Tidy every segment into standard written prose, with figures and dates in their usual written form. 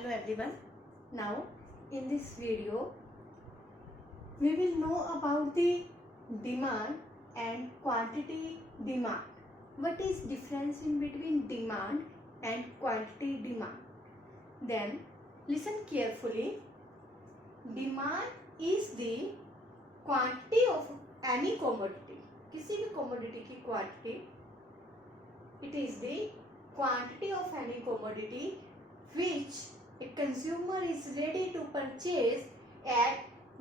Hello everyone. Now in this video we will know about the demand and quantity demand. What is difference in between demand and quantity demand? Then listen carefully. Demand is the quantity of any commodity. किसी भी commodity की quantity. It is the quantity of any commodity which a consumer is ready to purchase at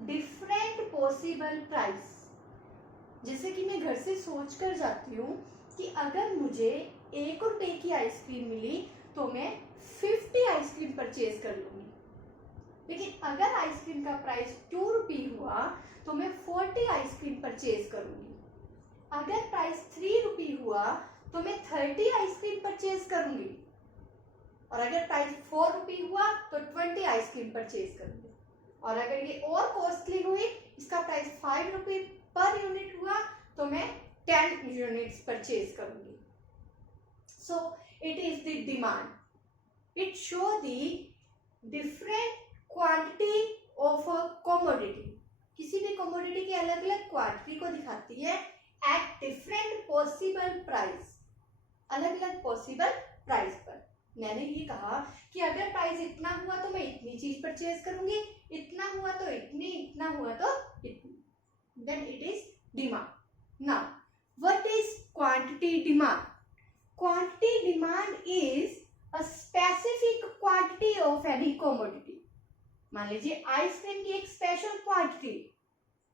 different possible price. जैसे कि मैं घर से सोच कर जाती हूँ कि अगर मुझे 1 रुपए की आइसक्रीम मिली तो मैं 50 आइसक्रीम परचेज कर लूंगी, लेकिन अगर आइसक्रीम का प्राइस 2 रुपये हुआ तो मैं 40 आइसक्रीम परचेज करूंगी. अगर प्राइस 3 रुपये हुआ तो मैं 30 आइसक्रीम परचेज करूंगी, और अगर प्राइस 4 रुपये हुआ तो 20 आइसक्रीम परचेज करूंगी, और अगर ये और कॉस्टली हुई, इसका प्राइस 5 रुपये पर यूनिट हुआ तो मैं 10 यूनिट्स परचेज करूंगी. So it is the demand. It show the different quantity of a commodity. किसी भी कमोडिटी की अलग अलग क्वांटिटी को दिखाती है एट डिफरेंट पॉसिबल प्राइस, अलग अलग पॉसिबल प्राइस पर. मैंने ये कहा कि अगर प्राइस इतना हुआ तो मैं इतनी चीज परचेज करूंगी, इतना हुआ तो इतनी, इतना हुआ तो इतनी. Then it is demand. Now what is quantity demand? Quantity demand is a specific quantity of any commodity. मान लीजिए आइसक्रीम की एक स्पेशल क्वांटिटी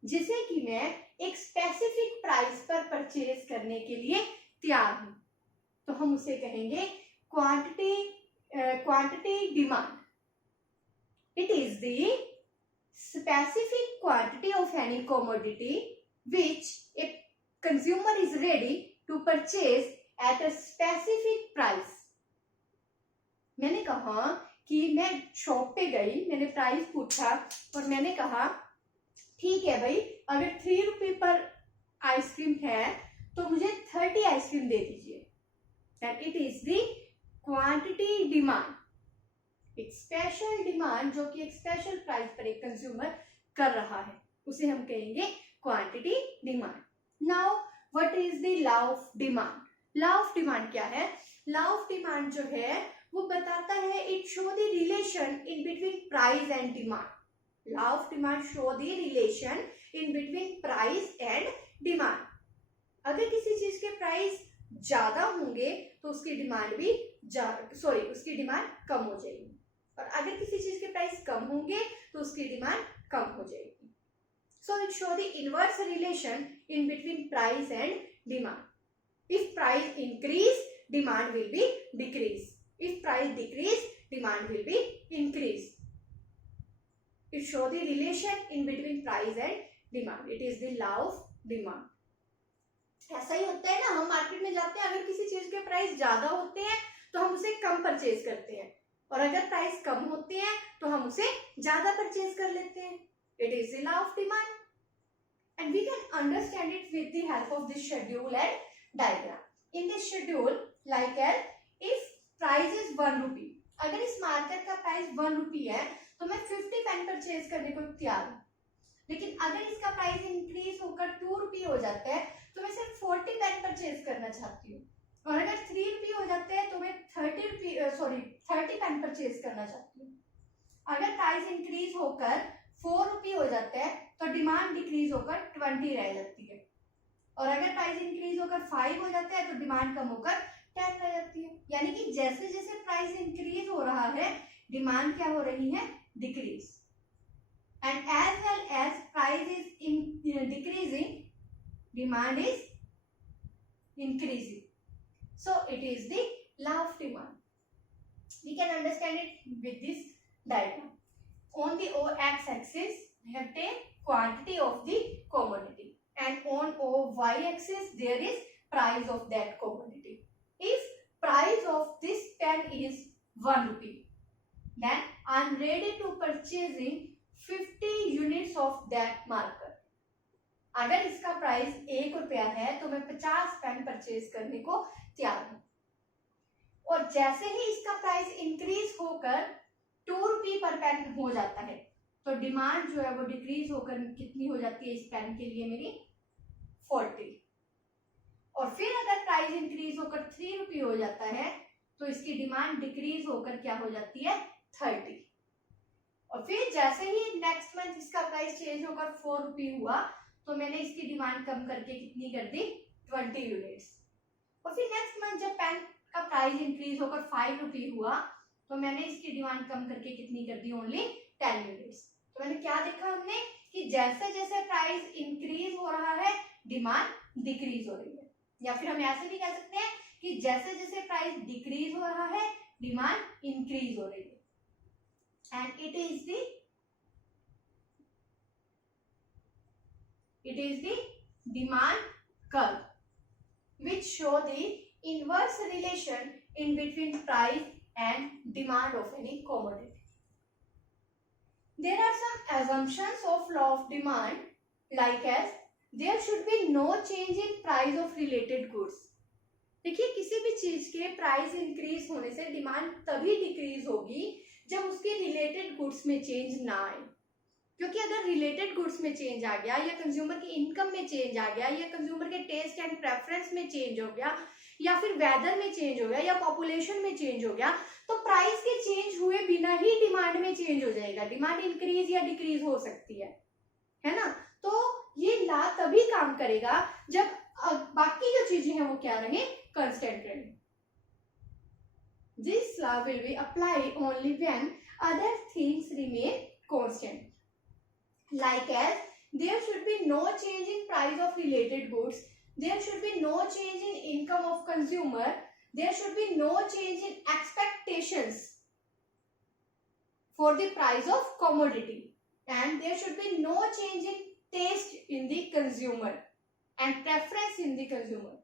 जिसे कि मैं एक स्पेसिफिक प्राइस पर परचेज करने के लिए तैयार हूं, तो हम उसे कहेंगे quantity demand. It is the specific quantity of any commodity which a consumer is ready to purchase at a specific price. मैंने कहा कि मैं शॉप पे गई, मैंने प्राइस पूछा और मैंने कहा ठीक है भाई, अगर 3 रुपये पर आइसक्रीम है तो मुझे 30 आइसक्रीम दे दीजिए. That it is the quantity demand. एक स्पेशल डिमांड जो कि एक स्पेशल प्राइस पर एक कंज्यूमर कर रहा है, उसे हम कहेंगे quantity demand. Now what is the law of demand? Law of demand क्या है? लॉ ऑफ डिमांड जो है वो बताता है, it show the relation in between price and demand. Law of demand show the relation in between price and demand. अगर किसी चीज के प्राइस ज्यादा होंगे तो उसकी डिमांड भी उसकी डिमांड कम हो जाएगी, और अगर किसी चीज के प्राइस कम होंगे तो उसकी डिमांड कम हो जाएगी. So it show the inverse relation in between price and demand. If price increase demand will be decrease, if price decrease demand will be increase. It show the relation in between price and demand. It is the law of demand. ऐसा ही होता है ना, हम market में जाते हैं, अगर किसी चीज के प्राइस ज्यादा होते हैं तो हम उसे कम परचेज करते हैं, और अगर प्राइस कम होते हैं तो हम उसे ज्यादा परचेज कर लेते हैं. It is the law of demand and we can understand it with the help of this schedule and diagram. In this schedule like if price is 1 rupee, अगर इस मार्केट का प्राइस 1 रुपी है तो मैं 50 पेन परचेज करने को तैयार हूँ, लेकिन अगर इसका प्राइस इंक्रीज होकर 2 रुपये हो जाता है तो मैं सिर्फ 40 पेन परचेज करना चाहती हूँ, और अगर 3 रुपये हो जाते हैं तो मैं 30 पेन परचेज करना चाहती हूँ. अगर प्राइस इंक्रीज होकर 4 रुपये हो जाता है तो डिमांड डिक्रीज होकर 20 रह जाती है, और अगर प्राइस इंक्रीज होकर 5 हो जाता है तो डिमांड कम होकर 10 रह जाती है. यानी कि जैसे जैसे प्राइस इंक्रीज हो रहा है डिमांड क्या हो रही है? Decrease. And as well as price is decreasing, demand is increasing. So it is the law of demand. We can understand it with this diagram. On the x-axis, we have the quantity of the commodity, and on y-axis there is price of that commodity. If price of this pen is 1 rupee, then I am ready to purchasing 50 units of that marker. अगर इसका price 1 रुपया है तो मैं 50 pen purchase करने को तैयार हूं, और जैसे ही इसका प्राइस इंक्रीज होकर ₹2 पर पेन हो जाता है, तो डिमांड जो है वो डिक्रीज होकर कितनी हो जाती है इस पेन के लिए मेरी 40। और फिर अगर प्राइस इंक्रीज होकर ₹3 हो जाता है तो इसकी डिमांड डिक्रीज होकर क्या हो जाती है 30। और फिर जैसे ही नेक्स्ट मंथ इसका प्राइस चेंज होकर ₹4 हुआ तो मैंने इसकी डिमांड कम करके कितनी कर दी 20 यूनिट्स। और फिर नेक्स्ट मंथ जब पेन का प्राइस इंक्रीज होकर ₹5 हुआ तो मैंने इसकी डिमांड कम करके कितनी कर दी ओनली 10 यूनिट्स। तो मैंने क्या देखा हमने कि जैसे जैसे प्राइस इंक्रीज हो रहा है डिमांड डिक्रीज हो रही है, या फिर हम ऐसे भी कह सकते हैं कि जैसे जैसे प्राइस डिक्रीज हो रहा है डिमांड इंक्रीज हो रही है। And it is the demand curve which show the inverse relation in between price and demand of any commodity. There are some assumptions of law of demand like as there should be no change in price of related goods. देखिए किसी भी चीज के price increase होने से demand तभी decrease होगी जब उसके रिलेटेड गुड्स में चेंज ना आए, क्योंकि अगर रिलेटेड गुड्स में चेंज आ गया या कंज्यूमर की इनकम में चेंज आ गया या कंज्यूमर के टेस्ट एंड प्रेफरेंस में चेंज हो गया या फिर वेदर में चेंज हो गया या पॉपुलेशन में चेंज हो गया तो प्राइस के चेंज हुए बिना ही डिमांड में चेंज हो जाएगा। डिमांड इंक्रीज या डिक्रीज हो सकती है ना। तो ये लॉ तभी काम करेगा जब बाकी जो चीजें हैं वो क्या रहे कांस्टेंट रहे। This law will be apply only when other things remain constant, like as there should be no change in price of related goods, there should be no change in income of consumer, there should be no change in expectations for the price of commodity, and there should be no change in taste in the consumer and preference in the consumer.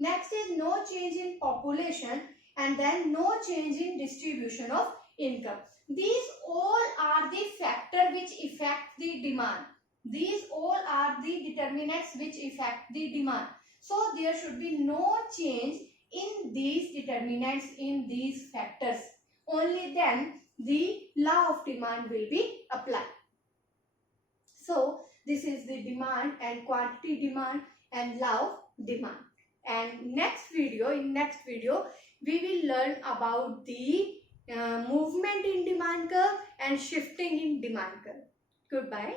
Next is no change in population, and then no change in distribution of income. These all are the factors which affect the demand. These all are the determinants which affect the demand. So there should be no change in these determinants, in these factors. Only then the law of demand will be applied. So this is the demand and quantity demand and law of demand. And in next video we will learn about the movement in demand curve and shifting in demand curve. Goodbye.